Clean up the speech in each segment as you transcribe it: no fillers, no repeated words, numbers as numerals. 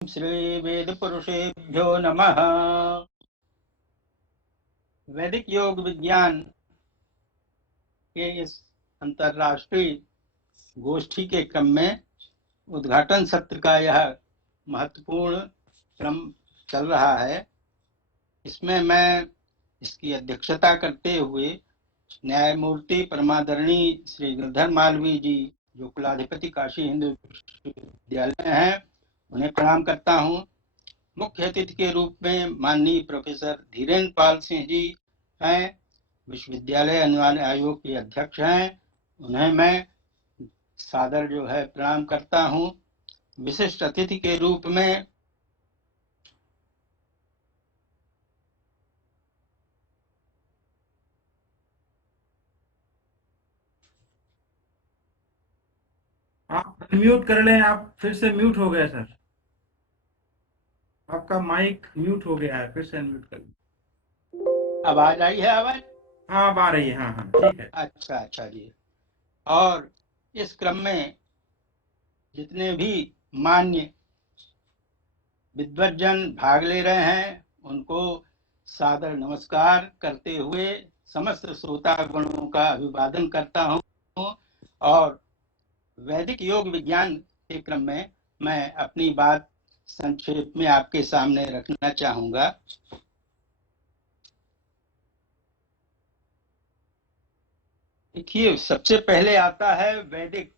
श्री वेद पुरुषेभ्यो नमः। वैदिक योग विज्ञान के इस अंतर्राष्ट्रीय गोष्ठी के क्रम में उद्घाटन सत्र का यह महत्वपूर्ण क्रम चल रहा है। इसमें मैं इसकी अध्यक्षता करते हुए न्यायमूर्ति परमादरणीय श्री गिरधर मालवीय जी, जो कुलाधिपति काशी हिंदू विश्वविद्यालय हैं, उन्हें प्रणाम करता हूं। मुख्य अतिथि के रूप में माननीय प्रोफेसर धीरेन्द्र पाल सिंह जी हैं, विश्वविद्यालय अनुदान आयोग के अध्यक्ष हैं, उन्हें मैं सादर जो है प्रणाम करता हूं। विशिष्ट अतिथि के रूप में आप म्यूट कर लें। आप फिर से म्यूट हो गए सर, आपका माइक म्यूट हो गया है, फिर से म्यूट कर लें। आवाज आई है? आवाज हाँ अब आ रही है। हाँ हाँ ठीक है। अच्छा जी। और इस क्रम में जितने भी मान्य विद्वज्जन भाग ले रहे हैं उनको सादर नमस्कार करते हुए समस्त श्रोतागणों का अभिवादन करता हूं। और वैदिक योग विज्ञान के क्रम में मैं अपनी बात संक्षेप में आपके सामने रखना चाहूंगा। देखिए, सबसे पहले आता है वैदिक।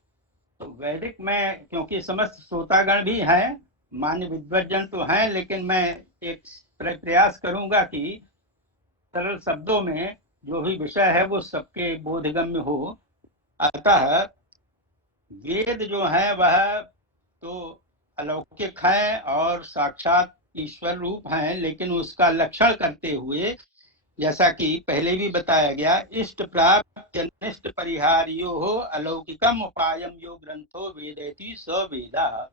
तो वैदिक में क्योंकि समस्त श्रोतागण भी हैं, मान्य विद्वज्जन तो हैं, लेकिन मैं एक प्रयास करूंगा कि सरल शब्दों में जो भी विषय है वो सबके बोधगम्य हो। अतः वेद जो है वह तो अलौकिक है और साक्षात ईश्वर रूप हैं, लेकिन उसका लक्षण करते हुए जैसा कि पहले भी बताया गया, इष्ट प्राप्त अनिष्ट परिहार्यो हो अलौकिकम उपायम यो ग्रंथो वेदेति स वेदा।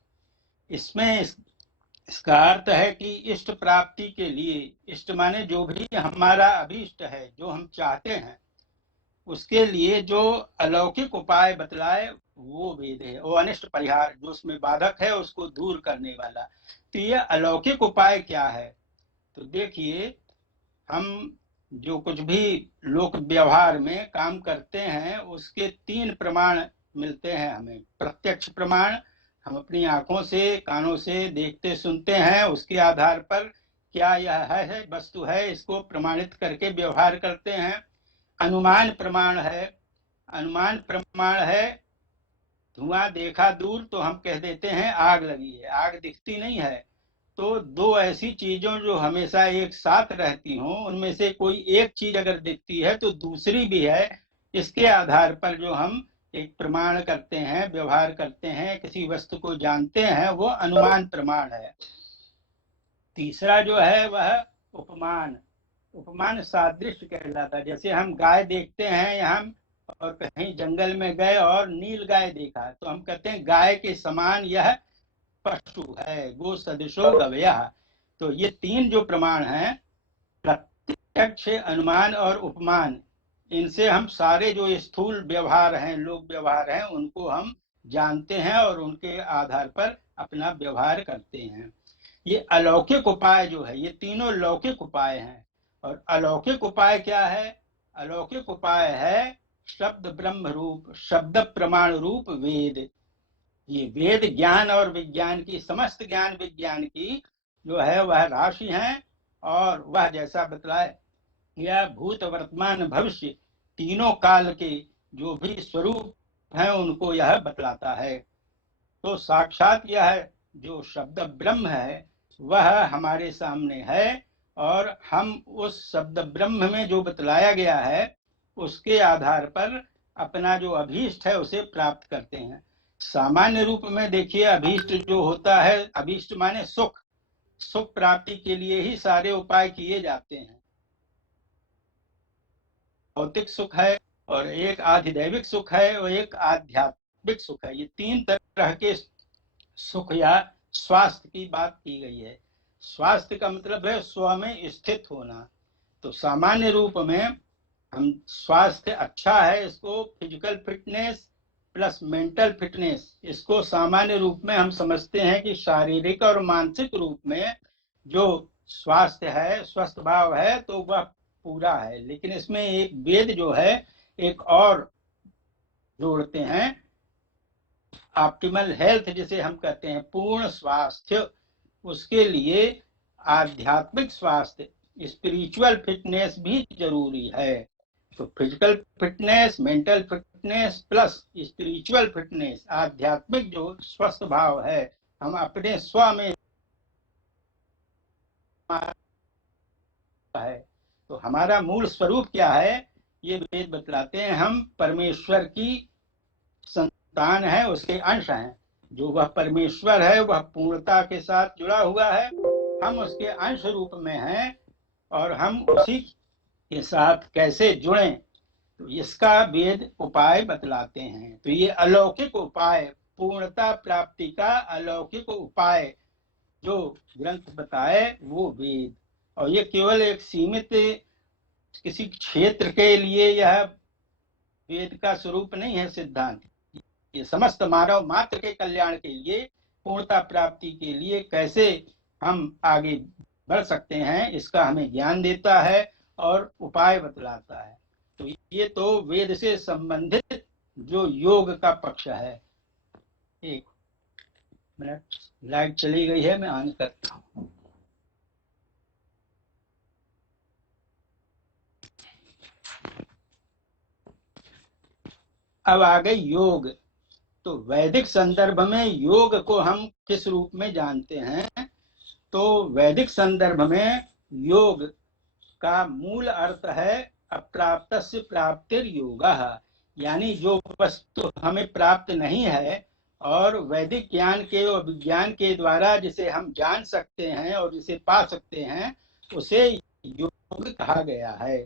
इसमें इसका अर्थ है कि इष्ट प्राप्ति के लिए, इष्ट माने जो भी हमारा अभीष्ट है, जो हम चाहते हैं, उसके लिए जो अलौकिक उपाय बतलाए वो वेद है। वो अनिष्ट परिहार, जो उसमें बाधक है उसको दूर करने वाला। तो ये अलौकिक उपाय क्या है? तो देखिए, हम जो कुछ भी लोक व्यवहार में काम करते हैं उसके 3 प्रमाण मिलते हैं हमें। प्रत्यक्ष प्रमाण, हम अपनी आंखों से कानों से देखते सुनते हैं, उसके आधार पर क्या यह है वस्तु है, इसको प्रमाणित करके व्यवहार करते हैं। अनुमान प्रमाण है। अनुमान प्रमाण है, धुआं देखा दूर तो हम कह देते हैं आग लगी है, आग दिखती नहीं है। तो दो ऐसी चीजों जो हमेशा एक साथ रहती हों, उनमें से कोई एक चीज अगर दिखती है तो दूसरी भी है। इसके आधार पर जो हम एक प्रमाण करते हैं, व्यवहार करते हैं, किसी वस्तु को जानते हैं, वो अनुमान प्रमाण है। तीसरा जो है वह उपमान। उपमान सादृश्य कहलाता है। जैसे हम गाय देखते हैं यहाँ, और कहीं जंगल में गए और नील गाय देखा तो हम कहते हैं गाय के समान यह पशु है, गो सदृशो गवयः। तो ये 3 जो प्रमाण हैं, प्रत्यक्ष, अनुमान और उपमान, इनसे हम सारे जो स्थूल व्यवहार हैं, लोक व्यवहार हैं, उनको हम जानते हैं और उनके आधार पर अपना व्यवहार करते हैं। ये अलौकिक उपाय जो है, ये तीनों लौकिक उपाय हैं। और अलौकिक उपाय क्या है? अलौकिक उपाय है शब्द ब्रह्म रूप, शब्द प्रमाण रूप वेद। ये वेद ज्ञान और विज्ञान की, समस्त ज्ञान विज्ञान की जो है वह राशि है। और वह जैसा बतलाए यह भूत वर्तमान भविष्य तीनों काल के जो भी स्वरूप हैं उनको यह बतलाता है। तो साक्षात यह जो शब्द ब्रह्म है वह हमारे सामने है, और हम उस शब्द ब्रह्म में जो बतलाया गया है उसके आधार पर अपना जो अभीष्ट है उसे प्राप्त करते हैं। सामान्य रूप में देखिए, अभीष्ट जो होता है, अभीष्ट माने सुख, सुख प्राप्ति के लिए ही सारे उपाय किए जाते हैं। भौतिक सुख है, और एक आधिदैविक सुख है, और एक आध्यात्मिक सुख है। ये 3 तरह के सुख या स्वास्थ्य की बात की गई है। स्वास्थ्य का मतलब है स्व में स्थित होना। तो सामान्य रूप में हम स्वास्थ्य अच्छा है, इसको physical fitness plus mental fitness, इसको सामान्य रूप में हम समझते हैं कि शारीरिक और मानसिक रूप में जो स्वास्थ्य है, स्वस्थ भाव है, तो वह पूरा है। लेकिन इसमें एक वेद जो है एक और जोड़ते हैं, ऑप्टिमल हेल्थ जिसे हम कहते हैं, पूर्ण स्वास्थ्य। उसके लिए आध्यात्मिक स्वास्थ्य, स्पिरिचुअल फिटनेस भी जरूरी है। तो physical fitness, mental fitness plus spiritual fitness, आध्यात्मिक जो स्वस्थ भाव है, हम अपने स्व में है। तो हमारा मूल स्वरूप क्या है, ये वेद बतलाते हैं। हम परमेश्वर की संतान है, उसके अंश हैं। जो वह परमेश्वर है वह पूर्णता के साथ जुड़ा हुआ है, हम उसके अंश रूप में हैं, और हम उसी के साथ कैसे जुड़ें, तो इसका वेद उपाय बतलाते हैं। तो ये अलौकिक उपाय, पूर्णता प्राप्ति का अलौकिक उपाय जो ग्रंथ बताए वो वेद। और ये केवल एक सीमित किसी क्षेत्र के लिए यह वेद का स्वरूप नहीं है, सिद्धांत। ये समस्त मानव मात्र के कल्याण के लिए, पूर्णता प्राप्ति के लिए कैसे हम आगे बढ़ सकते हैं, इसका हमें ज्ञान देता है और उपाय बतलाता है। तो ये तो वेद से संबंधित जो योग का पक्ष है। एक मिनट, लाइट चली गई है, मैं ऑन करता हूँ। अब आ गई योग। तो वैदिक संदर्भ में योग को हम किस रूप में जानते हैं, तो वैदिक संदर्भ में योग का मूल अर्थ है अप्राप्तस्य प्राप्तिर योगः, यानी जो वस्तु हमें प्राप्त नहीं है और वैदिक ज्ञान के और विज्ञान के द्वारा जिसे हम जान सकते हैं और जिसे पा सकते हैं, उसे योग कहा गया है।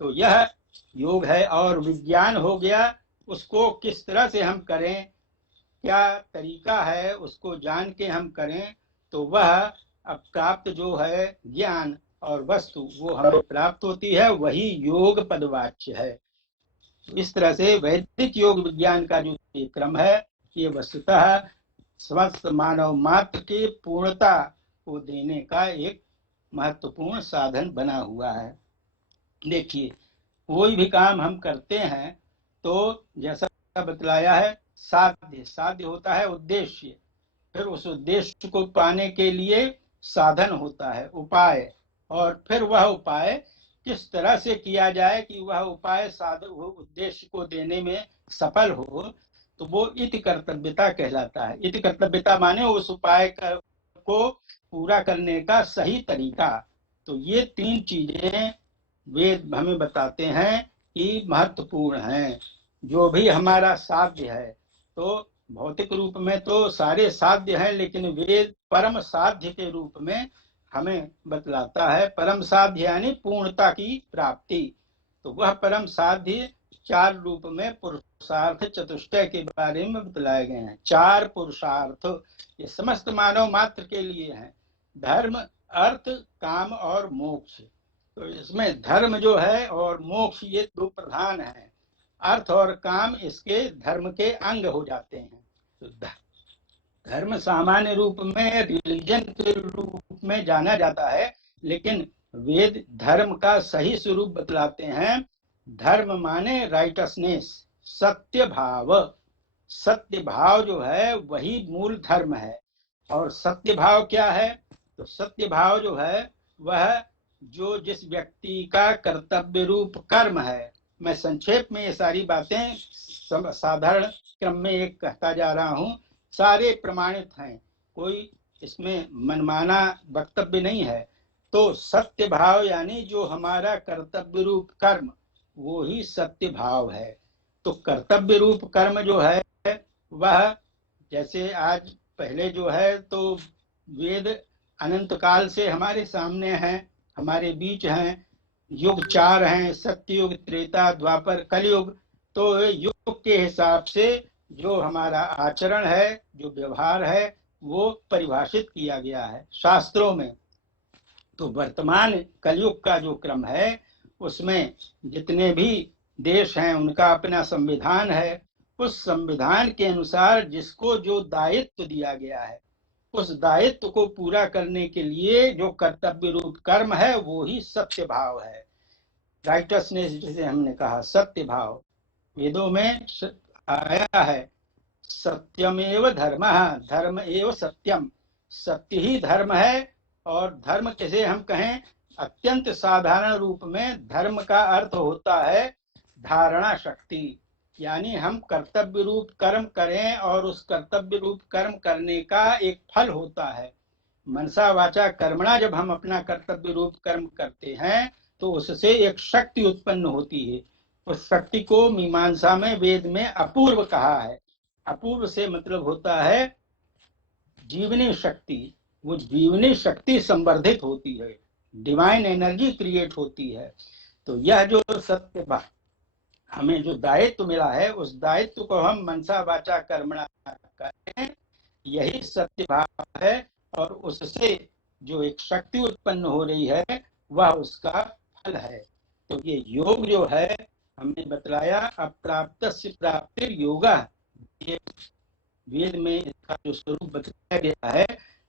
तो यह योग है। और विज्ञान हो गया, उसको किस तरह से हम करें, क्या तरीका है, उसको जान के हम करें, तो वह अब प्राप्त जो है ज्ञान और वस्तु वो हमें प्राप्त होती है, वही योग पदवाच्य है। इस तरह से वैदिक योग विज्ञान का जो ये क्रम है, ये वस्तुतः स्वस्थ मानव मात्र की पूर्णता को देने का एक महत्वपूर्ण साधन बना हुआ है। देखिए, कोई भी काम हम करते हैं तो जैसा बतलाया है, साध्य, साध्य होता है उद्देश्य, फिर उस उद्देश्य को पाने के लिए साधन होता है उपाय, और फिर वह उपाय किस तरह से किया जाए कि वह उपाय साधन उद्देश्य को देने में सफल हो, तो वो इति कर्तव्यता कहलाता है। इति कर्तव्यता माने उस उपाय को पूरा करने का सही तरीका। तो ये तीन चीजें वेद हमें बताते हैं कि महत्वपूर्ण हैं। जो भी हमारा साध्य है, तो भौतिक रूप में तो सारे साध्य हैं, लेकिन वेद परम साध्य के रूप में हमें बतलाता है। परम साध्य यानी पूर्णता की प्राप्ति। तो वह परम साध्य चार रूप में पुरुषार्थ चतुष्टय के बारे में बतलाए गए हैं। चार पुरुषार्थ ये समस्त मानव मात्र के लिए हैं, धर्म, अर्थ, काम और मोक्ष। तो इसमें धर्म जो है और मोक्ष ये दो प्रधान हैं। अर्थ और काम इसके धर्म के अंग हो जाते हैं। तो धर्म सामान्य रूप में रिलीजन के रूप में जाना जाता है, लेकिन वेद धर्म का सही स्वरूप बतलाते हैं। धर्म माने राइटसनेस, सत्य भाव। सत्य भाव जो है वही मूल धर्म है। और सत्य भाव क्या है, तो सत्य भाव जो है वह जो जिस व्यक्ति का कर्तव्य रूप कर्म है। मैं संक्षेप में ये सारी बातें साधारण क्रम में एक कहता जा रहा हूँ, सारे प्रमाणित हैं, कोई इसमें मनमाना वक्तव्य नहीं है। तो सत्य भाव यानी जो हमारा कर्तव्य रूप कर्म, वो ही सत्य भाव है। तो कर्तव्य रूप कर्म जो है वह, जैसे आज पहले जो है तो वेद अनंत काल से हमारे सामने हैं, हमारे बीच हैं। युग चार हैं, सत्ययुग, त्रेता, द्वापर, कलयुग। तो युग के हिसाब से जो हमारा आचरण है, जो व्यवहार है, वो परिभाषित किया गया है शास्त्रों में। तो वर्तमान कलयुग का जो क्रम है, उसमें जितने भी देश हैं उनका अपना संविधान है, उस संविधान के अनुसार जिसको जो दायित्व दिया गया है, उस दायित्व को पूरा करने के लिए जो कर्तव्य रूप कर्म है वो ही सत्य भाव है। राइटसनेस जिसे हमने कहा, सत्य भाव। वेदों में आया है सत्यमेव धर्म, धर्म एव सत्यम, सत्य ही धर्म है। और धर्म कैसे हम कहें, अत्यंत साधारण रूप में धर्म का अर्थ होता है धारणा शक्ति, यानी हम कर्तव्य रूप कर्म करें और उस कर्तव्य रूप कर्म करने का एक फल होता है। मनसा वाचा कर्मणा, जब हम अपना कर्तव्य रूप कर्म करते हैं तो उससे एक शक्ति उत्पन्न होती है। उस शक्ति को मीमांसा में वेद में अपूर्व कहा है। अपूर्व से मतलब होता है जीवनी शक्ति। वो जीवनी शक्ति संवर्धित होती है, डिवाइन एनर्जी क्रिएट होती है। तो यह जो सत्य हमें जो दायित्व मिला है, उस दायित्व को हम मनसा वाचा कर्मणा करें, यही सत्य भाव है। और उससे जो एक शक्ति उत्पन्न हो रही है वह उसका फल है। तो ये योग जो है हमने बतलाया, अप्राप्त से प्राप्ति योगा, ये वेद में इसका जो स्वरूप बताया गया है।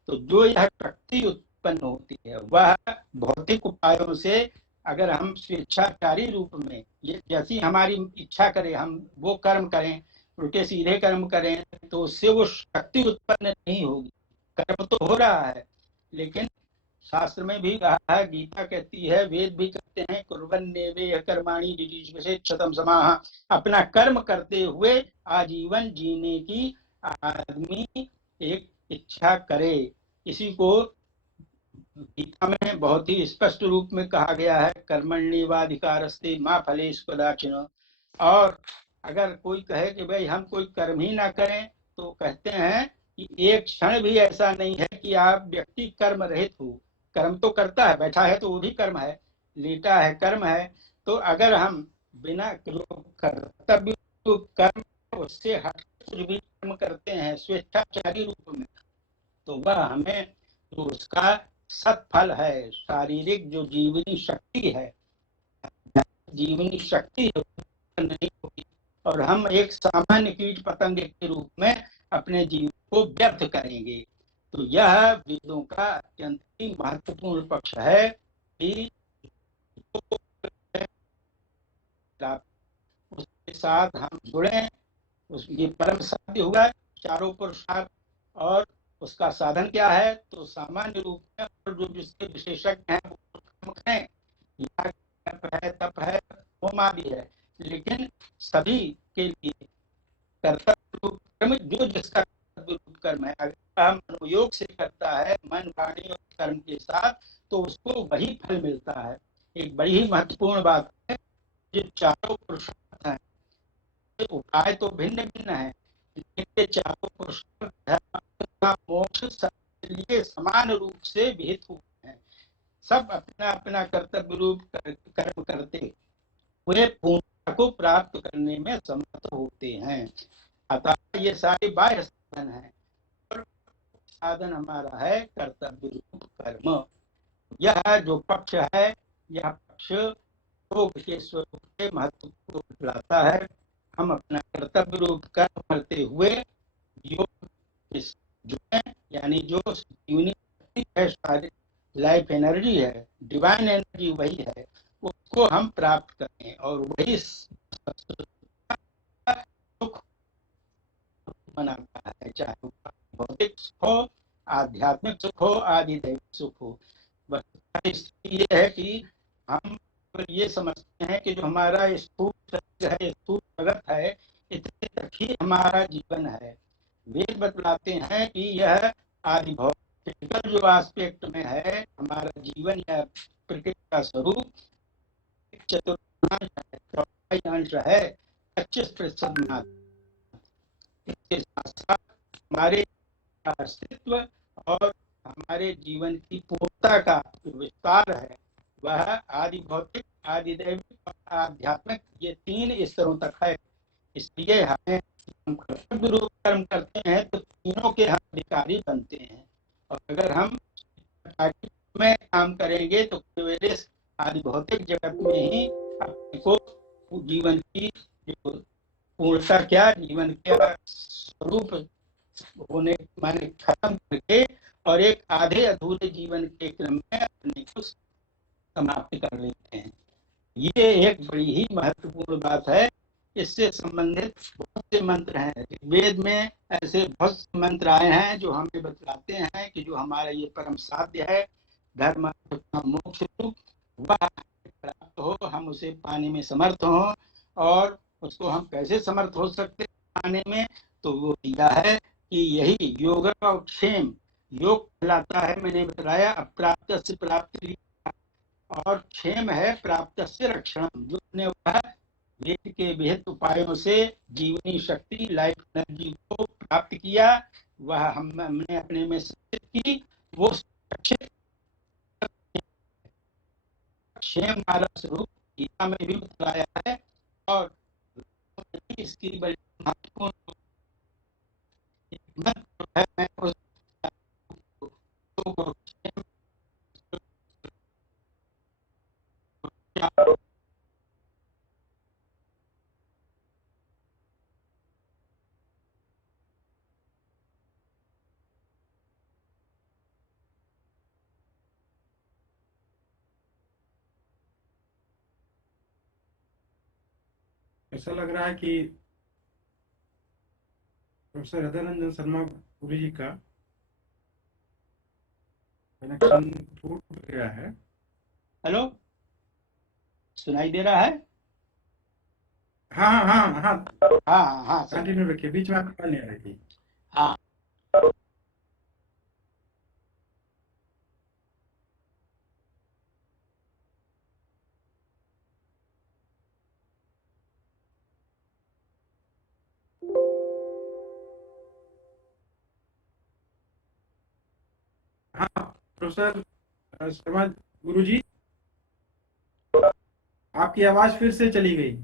तो जो यह शक्ति उत्पन्न होती है वह भौतिक उपायों से, अगर हम स्वेच्छाचारी रूप में ये जैसी हमारी इच्छा करें हम वो कर्म करें, उल्टे सीधे कर्म करें, तो उससे वो शक्ति उत्पन्न नहीं होगी। कर्म तो हो रहा है, लेकिन शास्त्र में भी कहा है, गीता कहती है, वेद भी कहते हैं, कुर्वन्नेवेह कर्माणि जिजीविषेच्छतं समाः, अपना कर्म करते हुए आजीवन जीने की आदमी एक इच्छा करे। इसी को गीता में बहुत ही स्पष्ट रूप में कहा गया है, कर्मण्येवाधिकारस्ते मा फलेषु कदाचन। और अगर कोई कहे कि भाई हम कोई कर्म ही ना करें, तो कहते हैं कि एक क्षण भी ऐसा नहीं है कि आप व्यक्ति कर्म रहित हो। कर्म तो करता है, बैठा है तो वो भी कर्म है, लेटा है कर्म है। तो अगर हम बिना कर्तव्य कर्म उससे हट कुछ भी कर्म करते हैं स्वेच्छाचारी रूप में, तो वह हमें तो उसका सत्फल है। शारीरिक जो जीवनी शक्ति है, जीवनी शक्ति नहीं होगी, और हम एक सामान्य कीट पतंग के रूप में अपने जीवन को व्यर्थ करेंगे। तो यह वेदों का अत्यंत ही महत्वपूर्ण पक्ष है कि उसके साथ हम जुड़े। ये परम सत्य हुआ चारों पुरुषार्थ। और उसका साधन क्या है, तो सामान्य रूप में और जो जिसके विशेषज्ञ हैं वो कर्म करें, तप है, तप है, होम आदि है, लेकिन सभी के लिए कर्तव्य रूप कर्म जो जिसका कर्तव्य रूप कर्म है, अगर हम अनुयोग से करता है मन वाणी और कर्म के साथ, तो उसको वही फल मिलता है। एक बड़ी ही महत्वपूर्ण बात है, जो चारों पुरुषार्थ हैं, उपाय तो भिन्न भिन्न है, लेकिन चारों पुरुषार्थ धर्म मोक्ष सबके लिए समान रूप से विहित हुए हैं। सब अपना अपना कर्तव्य रूप कर्म करते हुए पूर्णता को प्राप्त करने में समर्थ होते हैं। अतः ये सारे बाह्य साधन हैं, और साधन हमारा है कर्तव्य रूप कर्म। यह जो पक्ष है, यह पक्ष योग के स्वरूप के महत्व को बतलाता है। हम अपना कर्तव्य रूप कर्म करते हुए योग के जुड़े, यानी जो यूनिटी है, सारी लाइफ एनर्जी है, डिवाइन एनर्जी वही है, उसको हम प्राप्त करें, और वही सुख बनाता है, चाहे भौतिक सुख हो, आध्यात्मिक सुख हो, आदि दैविक सुख हो। बस ये है कि हम ये समझते हैं कि जो हमारा स्थूल शरीर है, स्थूल जगत है, इतने तक ही हमारा जीवन है। वेद बतलाते हैं कि यह आदि भौतिक जो एस्पेक्ट में है हमारा जीवन या प्रकृति का स्वरूप, चतुर्थांश है, 25% मात्र। इसके साथ साथ हमारे अस्तित्व और हमारे जीवन की पूर्णता का जो विस्तार है, वह आदि भौतिक, आदि दैविक और आध्यात्मिक, ये 3 स्तरों तक है। इसलिए हमें हम कर्तव्य रूप कर्म करते हैं तो तीनों के हम अधिकारी बनते हैं। और अगर हम में काम करेंगे तो केवल आदि भौतिक जगत में ही अपने को जीवन की जो पूर्णता क्या, जीवन क्या स्वरूप होने माने खत्म करके और एक आधे अधूरे जीवन के क्रम में अपने को समाप्त कर लेते हैं। ये एक बड़ी ही महत्वपूर्ण बात है। इससे संबंधित बहुत से मंत्र हैं। वेद में ऐसे बहुत से मंत्र आए हैं जो हमें बतलाते हैं कि जो हमारा ये परम साध्य है, धर्म मोक्ष रूप, वह प्राप्त हो, हम उसे पाने में समर्थ हो। और उसको हम कैसे समर्थ हो सकते हैं पाने में, तो वो दिया है कि यही योग और क्षेम। योग कहलाता है, मैंने बताया, अप्राप्त से प्राप्ति, और क्षेम है प्राप्त से रक्षण। जो ने वह वेद के विहित उपायों से जीवनी शक्ति, लाइफ एनर्जी को प्राप्त किया, वह हमने अपने में स्थित की, वो सुरक्षित क्षेम वाला स्वरूप गीता में भी बताया है। और इसकी बड़ी महत्वपूर्ण है। मैं उस ऐसा लग रहा है कि प्रोफेसर हृदयानंद शर्मा गुरु जी का कनेक्शन टूट गया है। हेलो, सुनाई दे रहा है? हाँ हाँ हाँ हाँ हाँ सर। कंटिन्यू रखिए, बीच में आपकी बात नहीं आ रही थी। हाँ, हाँ प्रोफेसर शर्मा गुरु जी, आपकी आवाज फिर से चली गई।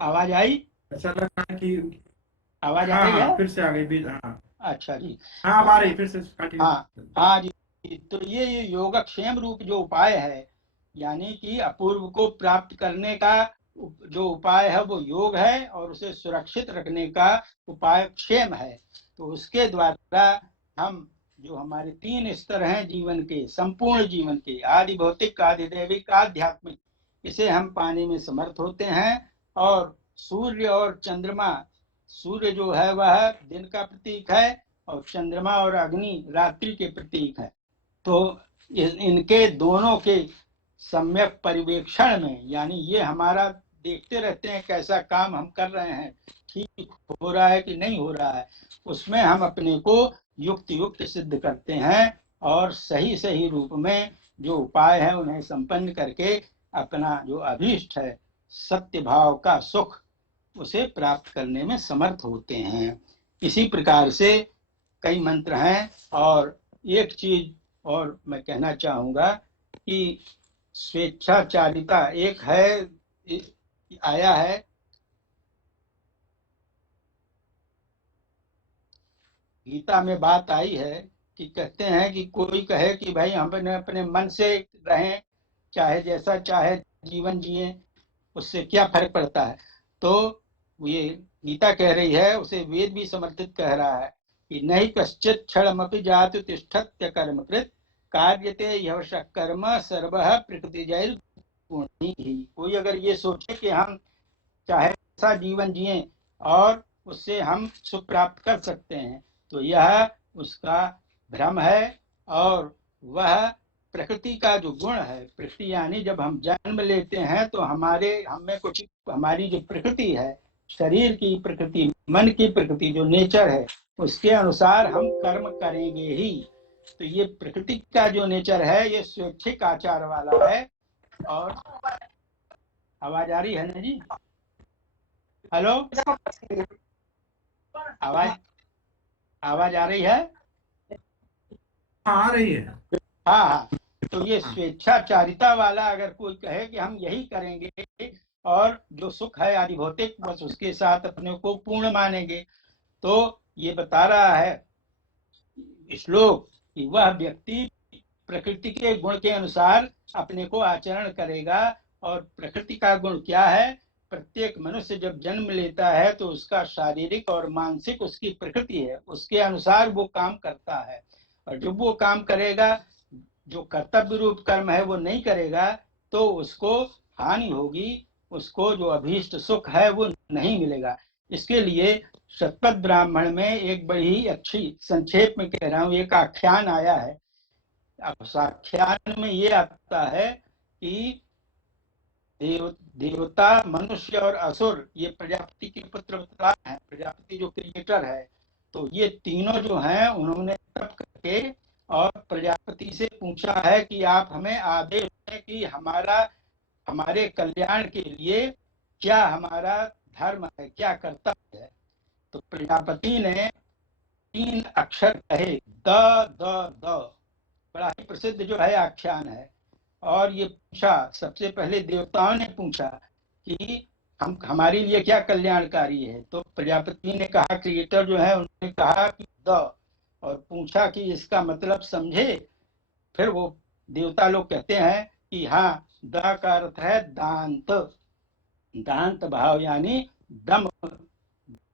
आवाज आई? ऐसा लग रहा है कि आवाज आ हाँ रही हाँ है? फिर से आ गई बीच। हाँ अच्छा जी। हाँ अब आ रही, फिर से कंटिन्यू। हाँ हाँ जी। तो ये योगक्षेम रूप जो उपाय है, यानी कि अपूर्व को प्राप्त करने का जो उपाय है वो योग है, और उसे सुरक्षित रखने का उपाय क्षेम है। तो उसके द्वारा हम जो हमारे 3 स्तर हैं जीवन के, संपूर्ण जीवन के, आदि भौतिक, आदि दैविक, आध्यात्मिक, इसे हम पाने में समर्थ होते हैं। और सूर्य और चंद्रमा, सूर्य जो है वह दिन का प्रतीक है, और चंद्रमा और अग्नि रात्रि के प्रतीक है। तो इनके दोनों के सम्यक पर्यवेक्षण में, यानी ये हमारा देखते रहते हैं कैसा काम हम कर रहे हैं, ठीक हो रहा है कि नहीं हो रहा है, उसमें हम अपने को युक्त युक्त सिद्ध करते हैं, और सही सही रूप में जो उपाय है उन्हें संपन्न करके अपना जो अभीष्ट है, सत्य भाव का सुख, उसे प्राप्त करने में समर्थ होते हैं। इसी प्रकार से कई मंत्र हैं। और एक चीज और मैं कहना चाहूंगा कि स्वेच्छाचारिता एक है, आया है, गीता में बात आई है कि कहते हैं कि कोई कहे कि भाई हम अपने मन से रहें, चाहे जैसा चाहे जीवन जिए, उससे क्या फर्क पड़ता है। तो ये गीता कह रही है, उसे वेद भी समर्थित कह रहा है कि नहीं कश्चित क्षणमपि जातु तिष्ठत्य कर्मकृत कार्यते यवश कर्म सर्वः प्रकृतिजैर गुणैः ही। कोई अगर ये सोचे कि हम चाहे ऐसा जीवन जिए और उससे हम सुख प्राप्त कर सकते हैं, तो यह उसका भ्रम है। और वह प्रकृति का जो गुण है, प्रकृति यानी जब हम जन्म लेते हैं तो हमारे हमें कुछ, हमारी जो प्रकृति है, शरीर की प्रकृति, मन की प्रकृति, जो नेचर है, उसके अनुसार हम कर्म करेंगे ही। तो ये प्रकृति का जो नेचर है ये स्वैच्छिक आचार वाला है। और आवाज आ रही है ना जी? हेलो, आवाज आवाज आ रही है? हाँ आ रही है। हाँ हाँ। तो ये स्वेच्छाचारिता वाला अगर कोई कहे कि हम यही करेंगे और जो सुख है आदि भौतिक, बस उसके साथ अपने को पूर्ण मानेंगे, तो ये बता रहा है श्लोक कि वह व्यक्ति प्रकृति के गुण के अनुसार अपने को आचरण करेगा। और प्रकृति का गुण क्या है? प्रत्येक मनुष्य जब जन्म लेता है तो उसका शारीरिक और मानसिक उसकी प्रकृति है, उसके अनुसार वो काम करता है। और जब वो काम करेगा, जो कर्तव्य रूप कर्म है वो नहीं करेगा, तो उसको हानि होगी, उसको जो अभीष्ट सुख है वो नहीं मिलेगा। इसके लिए शतपथ ब्राह्मण में एक बड़ी अच्छी, संक्षेप में कह रहा हूँ, एक आख्यान आया है। आख्यान में ये आता है कि देवता, मनुष्य और असुर, ये प्रजापति के पुत्र हैं। प्रजापति जो क्रिएटर है, तो ये तीनों जो हैं उन्होंने तप करके और प्रजापति से पूछा है कि आप हमें आदेश दें कि हमारे कल्याण के लिए क्या हमारा धर्म है, क्या कर्तव्य है। तो प्रजापति ने 3 अक्षर कहे, द द द। बड़ा ही प्रसिद्ध जो है आख्यान है। और ये पूछा, सबसे पहले देवताओं ने पूछा कि हमारे लिए क्या कल्याणकारी है। तो प्रजापति ने कहा, क्रिएटर जो है उन्होंने कहा कि द, और पूछा कि इसका मतलब समझे। फिर वो देवता लोग कहते हैं कि हाँ, द का अर्थ है दांत। दांत भाव यानी दम।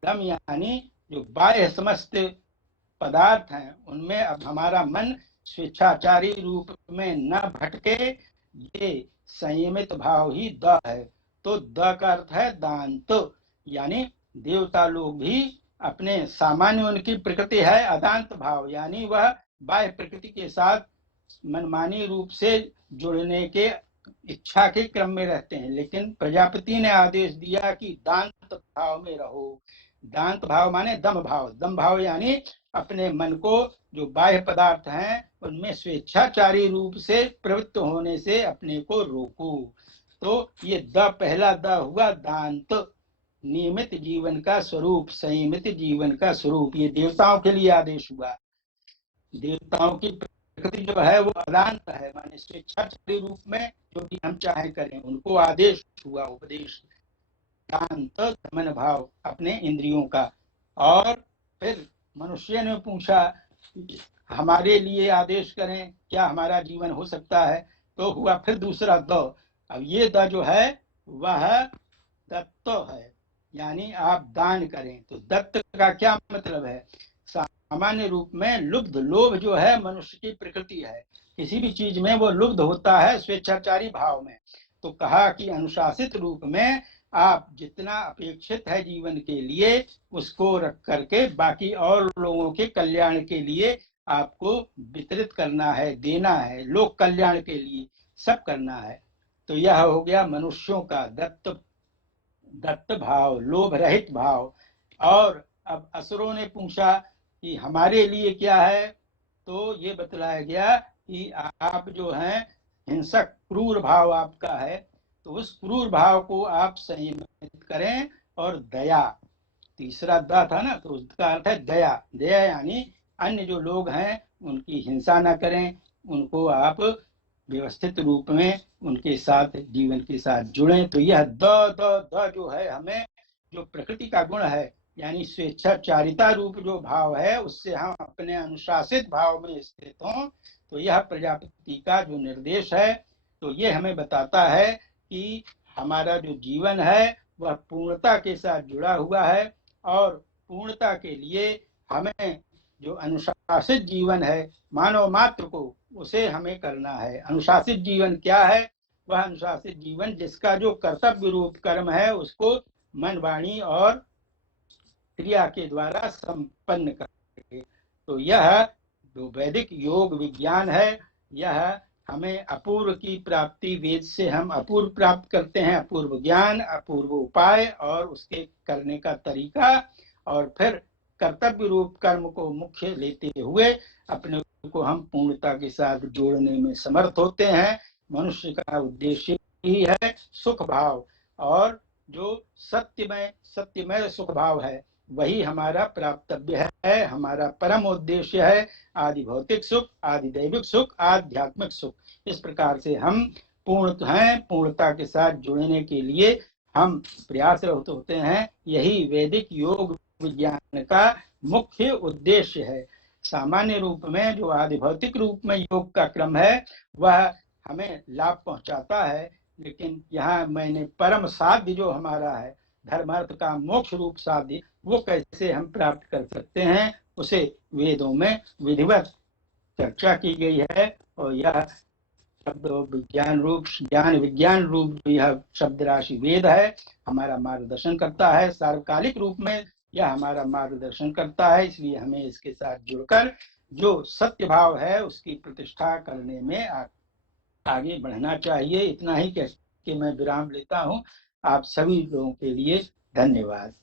दम यानी जो बाह्य समस्त पदार्थ हैं उनमें अब हमारा मन स्वेच्छाचारी रूप में न भटके, ये संयमित भाव ही द है। तो द का अर्थ है दांत, यानी देवता लोग भी अपने सामान्य, उनकी प्रकृति है अदांत भाव, यानी वह बाह्य प्रकृति के साथ मनमानी रूप से जुड़ने के इच्छा के क्रम में रहते हैं। लेकिन प्रजापति ने आदेश दिया कि दांत भाव में रहो। दांत भाव माने दम भाव। दम भाव यानी अपने मन को जो बाह्य पदार्थ हैं उनमें स्वेच्छाचारी रूप से प्रवृत्त होने से अपने को रोको। तो ये द, पहला द हुआ दांत, नियमित जीवन का स्वरूप, संयमित जीवन का स्वरूप। ये देवताओं के लिए आदेश हुआ। देवताओं की प्रकृति जो है वो अदांत है, माने स्वेच्छाचारी रूप में जो भी हम चाहे करें, उनको आदेश हुआ, उपदेश। दांत दमन भाव अपने इंद्रियों का। और फिर मनुष्य ने पूछा, हमारे लिए आदेश करें, क्या हमारा जीवन हो सकता है? तो हुआ फिर दूसरा द। अब ये द जो है वह दत्त है, यानी आप दान करें। तो दत्त का क्या मतलब है? सामान्य रूप में लुब्ध, लोभ जो है मनुष्य की प्रकृति है, किसी भी चीज में वो लुब्ध होता है स्वेच्छाचारी भाव में। तो कहा कि अनुशासित रूप में आप जितना अपेक्षित है जीवन के लिए उसको रख करके बाकी और लोगों के कल्याण के लिए आपको वितरित करना है, देना है, लोक कल्याण के लिए सब करना है। तो यह हो गया मनुष्यों का दत्त भाव, लोभ रहित भाव। और अब असुरों ने पूछा कि हमारे लिए क्या है? तो ये बतलाया गया कि आप जो हैं हिंसक, क्रूर भाव आपका है, तो उस क्रूर भाव को आप संयमित करें। और दया, तीसरा द था ना, तो उसका अर्थ है दया। दया यानी अन्य जो लोग हैं उनकी हिंसा ना करें, उनको आप व्यवस्थित रूप में उनके साथ जीवन के साथ जुड़ें। तो यह द जो है, हमें जो प्रकृति का गुण है यानी स्वेच्छाचारिता रूप जो भाव है, उससे हम अपने अनुशासित भाव में स्थित हों। तो यह प्रजापति का जो निर्देश है, तो ये हमें बताता है कि हमारा जो जीवन है वह पूर्णता के साथ जुड़ा हुआ है। और पूर्णता के लिए हमें जो अनुशासित जीवन है मानव मात्र को, उसे हमें करना है। अनुशासित जीवन क्या है? वह अनुशासित जीवन जिसका जो कर्तव्य रूप कर्म है उसको मन, वाणी और क्रिया के द्वारा संपन्न करके। तो यह जो वैदिक योग विज्ञान है, यह हमें अपूर्व की प्राप्ति, वेद से हम अपूर्व प्राप्त करते हैं, अपूर्व ज्ञान, अपूर्व उपाय और उसके करने का तरीका। और फिर कर्तव्य रूप कर्म को मुख्य लेते हुए अपने को हम पूर्णता के साथ जोड़ने में समर्थ होते हैं। मनुष्य का उद्देश्य ही है सुख भाव, और जो सत्यमय सुख भाव है वही हमारा प्राप्तव्य है, हमारा परम उद्देश्य है। आदि भौतिक सुख, आदि दैविक सुख, आध्यात्मिक सुख, इस प्रकार से हम पूर्ण हैं। पूर्णता के साथ जुड़ने के लिए हम प्रयासरत होते हैं। यही वैदिक योग विज्ञान का मुख्य उद्देश्य है। सामान्य रूप में जो आदिभौतिक रूप में योग का क्रम है वह हमें लाभ पहुंचाता है, लेकिन यहाँ मैंने परम साध्य जो हमारा है, धर्मार्थ का मोक्ष रूप साध्य, वो कैसे हम प्राप्त कर सकते हैं, उसे वेदों में विधिवत चर्चा की गई है। और यह शब्द ज्ञान विज्ञान रूप यह शब्द राशि वेद है, हमारा मार्गदर्शन करता है। सार्वकालिक रूप में यह हमारा मार्गदर्शन करता है, इसलिए हमें इसके साथ जुड़कर जो सत्य भाव है उसकी प्रतिष्ठा करने में आगे बढ़ना चाहिए। इतना ही कह के मैं विराम लेता हूँ। आप सभी लोगों के लिए धन्यवाद।